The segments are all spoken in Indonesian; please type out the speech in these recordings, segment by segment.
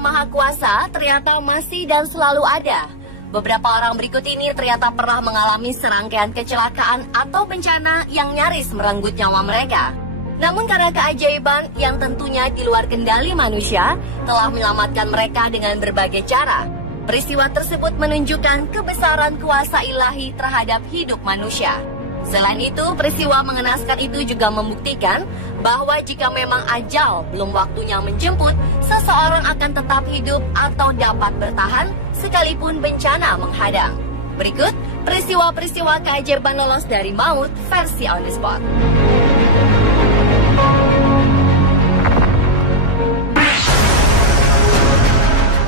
Yang Maha Kuasa ternyata masih dan selalu ada. Beberapa orang berikut ini ternyata pernah mengalami serangkaian kecelakaan atau bencana yang nyaris merenggut nyawa mereka. Namun karena keajaiban yang tentunya di luar kendali manusia telah menyelamatkan mereka dengan berbagai cara. Peristiwa tersebut menunjukkan kebesaran kuasa ilahi terhadap hidup manusia. Selain itu, peristiwa mengenaskan itu juga membuktikan bahwa jika memang ajal belum waktunya menjemput, seseorang akan tetap hidup atau dapat bertahan sekalipun bencana menghadang. Berikut peristiwa-peristiwa keajaiban lolos dari maut versi on the spot.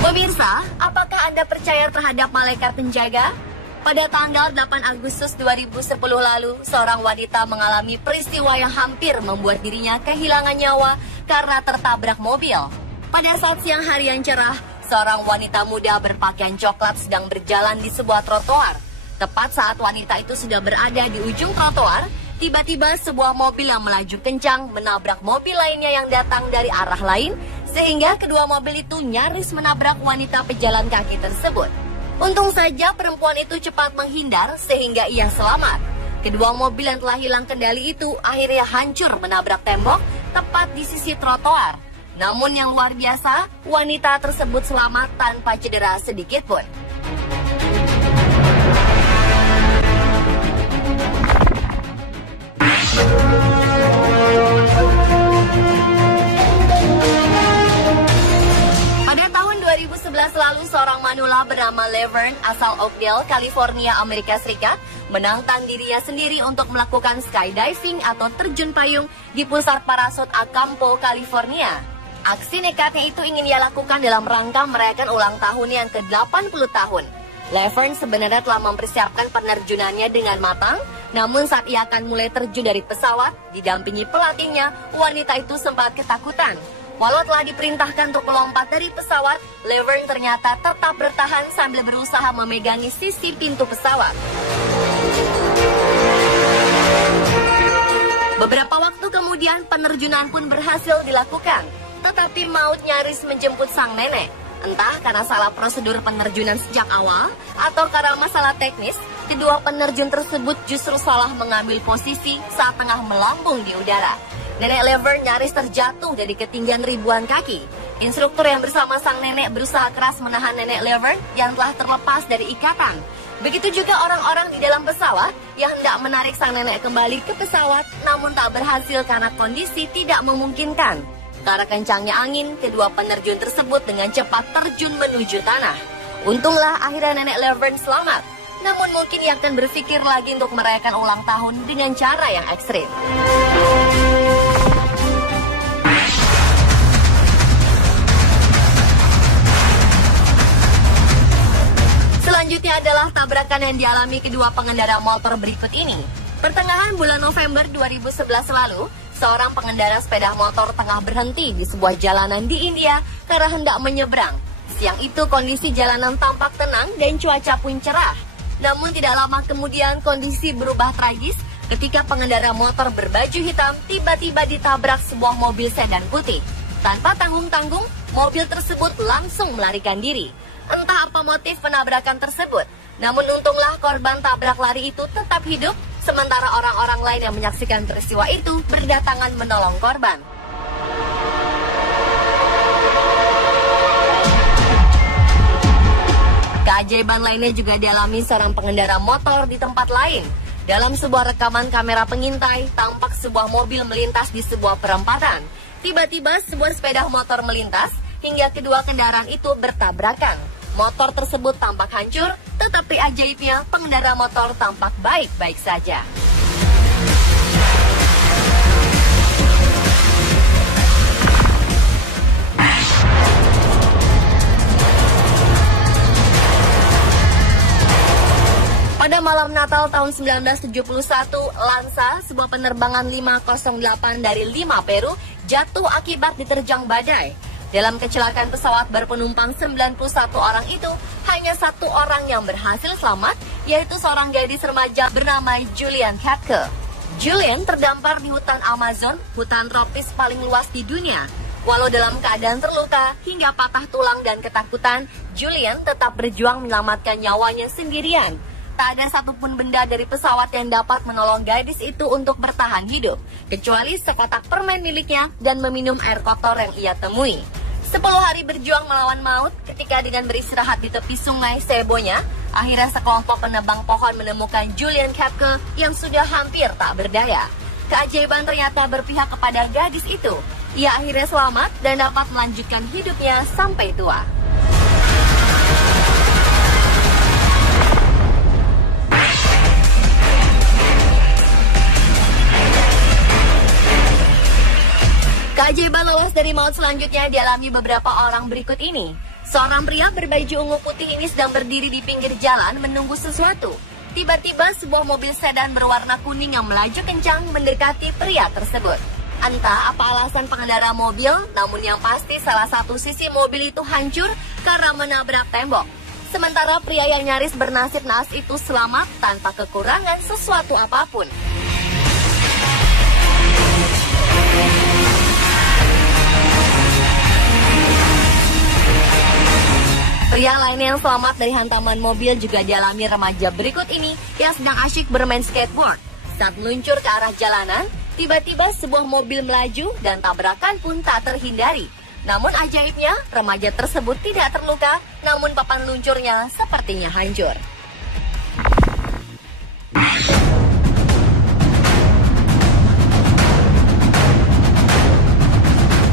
Pemirsa, apakah Anda percaya terhadap malaikat penjaga? Pada tanggal 8 Agustus 2010 lalu, seorang wanita mengalami peristiwa yang hampir membuat dirinya kehilangan nyawa karena tertabrak mobil. Pada saat siang hari yang cerah, seorang wanita muda berpakaian coklat sedang berjalan di sebuah trotoar. Tepat saat wanita itu sudah berada di ujung trotoar, tiba-tiba sebuah mobil yang melaju kencang menabrak mobil lainnya yang datang dari arah lain, sehingga kedua mobil itu nyaris menabrak wanita pejalan kaki tersebut. Untung saja perempuan itu cepat menghindar sehingga ia selamat. Kedua mobil yang telah hilang kendali itu akhirnya hancur menabrak tembok tepat di sisi trotoar. Namun yang luar biasa, wanita tersebut selamat tanpa cedera sedikit pun. Pada tahun 2011 lalu, seorang manula bernama Laverne asal Oakdale, California, Amerika Serikat menantang dirinya sendiri untuk melakukan skydiving atau terjun payung di pusat parasut Acampo, California. Aksi nekatnya itu ingin ia lakukan dalam rangka merayakan ulang tahun yang ke-80 tahun. Laverne sebenarnya telah mempersiapkan penerjunannya dengan matang, namun saat ia akan mulai terjun dari pesawat, didampingi pelatihnya, wanita itu sempat ketakutan. Walau telah diperintahkan untuk melompat dari pesawat, Laverne ternyata tetap bertahan sambil berusaha memegangi sisi pintu pesawat. Beberapa waktu kemudian penerjunan pun berhasil dilakukan, tetapi maut nyaris menjemput sang nenek. Entah karena salah prosedur penerjunan sejak awal atau karena masalah teknis, kedua penerjun tersebut justru salah mengambil posisi saat tengah melambung di udara. Nenek Laverne nyaris terjatuh dari ketinggian ribuan kaki. Instruktur yang bersama sang nenek berusaha keras menahan nenek Laverne yang telah terlepas dari ikatan. Begitu juga orang-orang di dalam pesawat yang hendak menarik sang nenek kembali ke pesawat, namun tak berhasil karena kondisi tidak memungkinkan. Karena kencangnya angin, kedua penerjun tersebut dengan cepat terjun menuju tanah. Untunglah akhirnya nenek Laverne selamat. Namun mungkin ia akan berpikir lagi untuk merayakan ulang tahun dengan cara yang ekstrim. Selanjutnya adalah tabrakan yang dialami kedua pengendara motor berikut ini. Pertengahan bulan November 2011 lalu, seorang pengendara sepeda motor tengah berhenti di sebuah jalanan di India karena hendak menyeberang. Siang itu kondisi jalanan tampak tenang dan cuaca pun cerah. Namun tidak lama kemudian kondisi berubah tragis ketika pengendara motor berbaju hitam tiba-tiba ditabrak sebuah mobil sedan putih. Tanpa tanggung-tanggung, mobil tersebut langsung melarikan diri. Entah apa motif penabrakan tersebut, namun untunglah korban tabrak lari itu tetap hidup, sementara orang-orang lain yang menyaksikan peristiwa itu berdatangan menolong korban. Keajaiban lainnya juga dialami seorang pengendara motor di tempat lain. Dalam sebuah rekaman kamera pengintai, tampak sebuah mobil melintas di sebuah perempatan. Tiba-tiba sebuah sepeda motor melintas hingga kedua kendaraan itu bertabrakan. Motor tersebut tampak hancur, tetapi ajaibnya pengendara motor tampak baik-baik saja. Pada malam Natal tahun 1971, Lanza, sebuah penerbangan 508 dari Lima, Peru, jatuh akibat diterjang badai. Dalam kecelakaan pesawat berpenumpang 91 orang itu, hanya satu orang yang berhasil selamat, yaitu seorang gadis remaja bernama Julian Katke. Julian terdampar di hutan Amazon, hutan tropis paling luas di dunia. Walau dalam keadaan terluka hingga patah tulang dan ketakutan, Julian tetap berjuang menyelamatkan nyawanya sendirian. Tak ada satupun benda dari pesawat yang dapat menolong gadis itu untuk bertahan hidup, kecuali sekotak permen miliknya dan meminum air kotor yang ia temui. 10 hari berjuang melawan maut, ketika dengan beristirahat di tepi sungai Sebonya, akhirnya sekelompok penebang pohon menemukan Julian Koepke yang sudah hampir tak berdaya. Keajaiban ternyata berpihak kepada gadis itu. Ia akhirnya selamat dan dapat melanjutkan hidupnya sampai tua. Keajaiban lolos dari maut selanjutnya dialami beberapa orang berikut ini. Seorang pria berbaju ungu putih ini sedang berdiri di pinggir jalan menunggu sesuatu. Tiba-tiba sebuah mobil sedan berwarna kuning yang melaju kencang mendekati pria tersebut. Entah apa alasan pengendara mobil, namun yang pasti salah satu sisi mobil itu hancur karena menabrak tembok. Sementara pria yang nyaris bernasib naas itu selamat tanpa kekurangan sesuatu apapun. Pria lainnya yang selamat dari hantaman mobil juga dialami remaja berikut ini yang sedang asyik bermain skateboard. Saat meluncur ke arah jalanan, tiba-tiba sebuah mobil melaju dan tabrakan pun tak terhindari. Namun ajaibnya, remaja tersebut tidak terluka, namun papan luncurnya sepertinya hancur.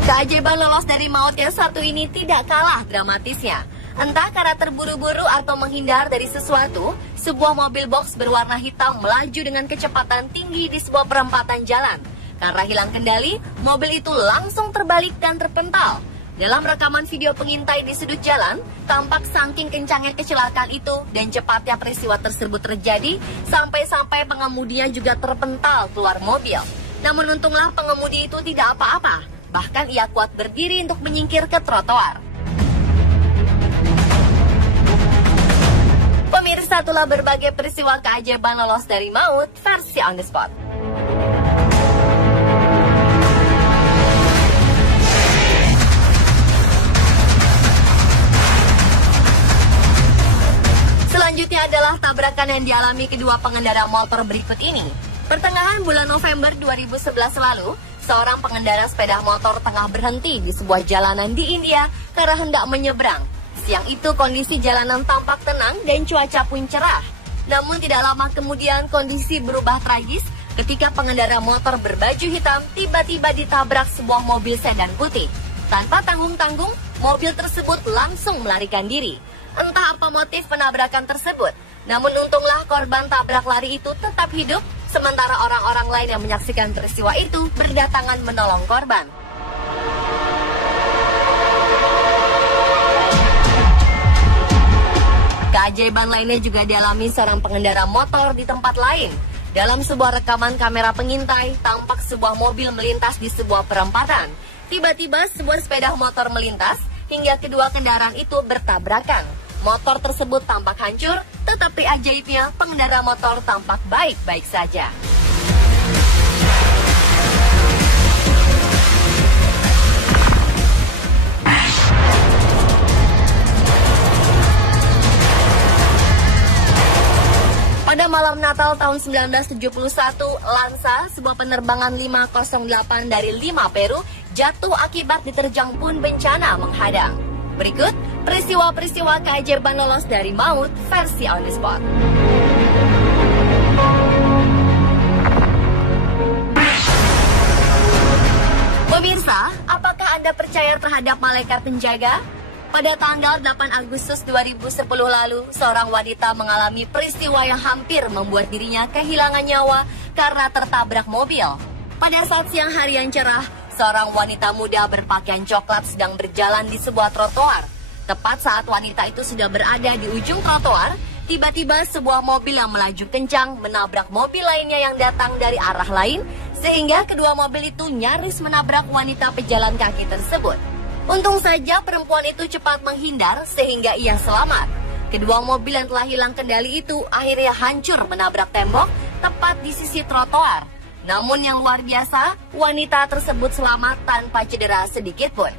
Keajaiban lolos dari maut yang satu ini tidak kalah dramatisnya. Entah karena terburu-buru atau menghindar dari sesuatu, sebuah mobil box berwarna hitam melaju dengan kecepatan tinggi di sebuah perempatan jalan. Karena hilang kendali, mobil itu langsung terbalik dan terpental. Dalam rekaman video pengintai di sudut jalan, tampak saking kencangnya kecelakaan itu dan cepatnya peristiwa tersebut terjadi, sampai-sampai pengemudinya juga terpental keluar mobil. Namun untunglah pengemudi itu tidak apa-apa, bahkan ia kuat berdiri untuk menyingkir ke trotoar. Pemirsa, itulah berbagai peristiwa keajaiban lolos dari maut versi On The Spot. Selanjutnya adalah tabrakan yang dialami kedua pengendara motor berikut ini. Pertengahan bulan November 2011 lalu, seorang pengendara sepeda motor tengah berhenti di sebuah jalanan di India karena hendak menyeberang. Siang itu kondisi jalanan tampak tenang dan cuaca pun cerah. Namun tidak lama kemudian kondisi berubah tragis ketika pengendara motor berbaju hitam tiba-tiba ditabrak sebuah mobil sedan putih. Tanpa tanggung-tanggung, mobil tersebut langsung melarikan diri. Entah apa motif penabrakan tersebut, namun untunglah korban tabrak lari itu tetap hidup, sementara orang-orang lain yang menyaksikan peristiwa itu berdatangan menolong korban. Keajaiban lainnya juga dialami seorang pengendara motor di tempat lain. Dalam sebuah rekaman kamera pengintai, tampak sebuah mobil melintas di sebuah perempatan. Tiba-tiba sebuah sepeda motor melintas hingga kedua kendaraan itu bertabrakan. Motor tersebut tampak hancur, tetapi ajaibnya pengendara motor tampak baik-baik saja. Pada malam Natal tahun 1971, Lansa, sebuah penerbangan 508 dari Lima, Peru, jatuh akibat diterjang pun bencana menghadang. Berikut peristiwa-peristiwa keajaiban lolos dari maut versi On The Spot. Pemirsa, apakah Anda percaya terhadap malaikat penjaga? Pada tanggal 8 Agustus 2010 lalu, seorang wanita mengalami peristiwa yang hampir membuat dirinya kehilangan nyawa karena tertabrak mobil. Pada saat siang hari yang cerah, seorang wanita muda berpakaian coklat sedang berjalan di sebuah trotoar. Tepat saat wanita itu sudah berada di ujung trotoar, tiba-tiba sebuah mobil yang melaju kencang menabrak mobil lainnya yang datang dari arah lain, sehingga kedua mobil itu nyaris menabrak wanita pejalan kaki tersebut. Untung saja perempuan itu cepat menghindar sehingga ia selamat. Kedua mobil yang telah hilang kendali itu akhirnya hancur menabrak tembok tepat di sisi trotoar. Namun yang luar biasa, wanita tersebut selamat tanpa cedera sedikit pun.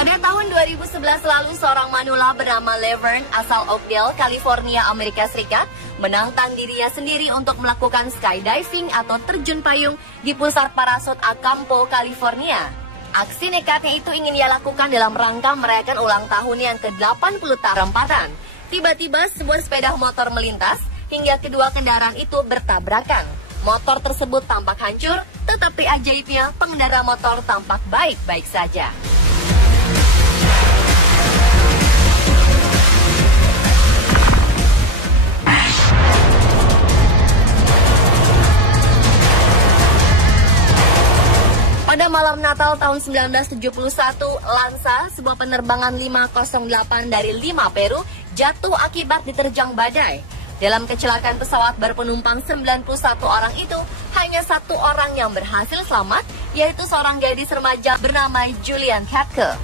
Pada tahun 2011 lalu, seorang manula bernama Laverne asal Oakdale, California, Amerika Serikat, menantang dirinya sendiri untuk melakukan skydiving atau terjun payung di pusat parasut Acampo, California. Aksi nekatnya itu ingin ia lakukan dalam rangka merayakan ulang tahun yang ke-80 perempatan. Tiba-tiba sebuah sepeda motor melintas hingga kedua kendaraan itu bertabrakan. Motor tersebut tampak hancur, tetapi ajaibnya pengendara motor tampak baik-baik saja. Pada malam Natal tahun 1971, Lanza, sebuah penerbangan 508 dari Lima, Peru, jatuh akibat diterjang badai. Dalam kecelakaan pesawat berpenumpang 91 orang itu, hanya satu orang yang berhasil selamat, yaitu seorang gadis remaja bernama Julian Katke.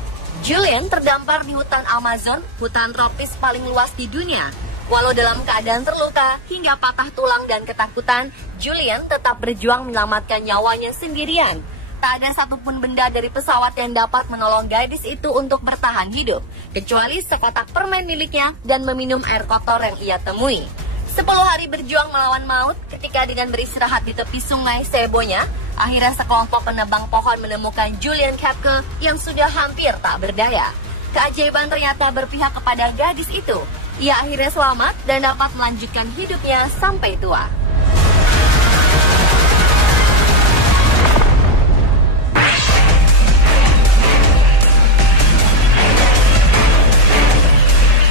Julian terdampar di hutan Amazon, hutan tropis paling luas di dunia. Walau dalam keadaan terluka hingga patah tulang dan ketakutan, Julian tetap berjuang menyelamatkan nyawanya sendirian. Tak ada satupun benda dari pesawat yang dapat menolong gadis itu untuk bertahan hidup, kecuali sekotak permen miliknya dan meminum air kotor yang ia temui. 10 hari berjuang melawan maut, ketika dengan beristirahat di tepi sungai Sebonya, akhirnya sekelompok penebang pohon menemukan Julian Katke yang sudah hampir tak berdaya. Keajaiban ternyata berpihak kepada gadis itu. Ia akhirnya selamat dan dapat melanjutkan hidupnya sampai tua.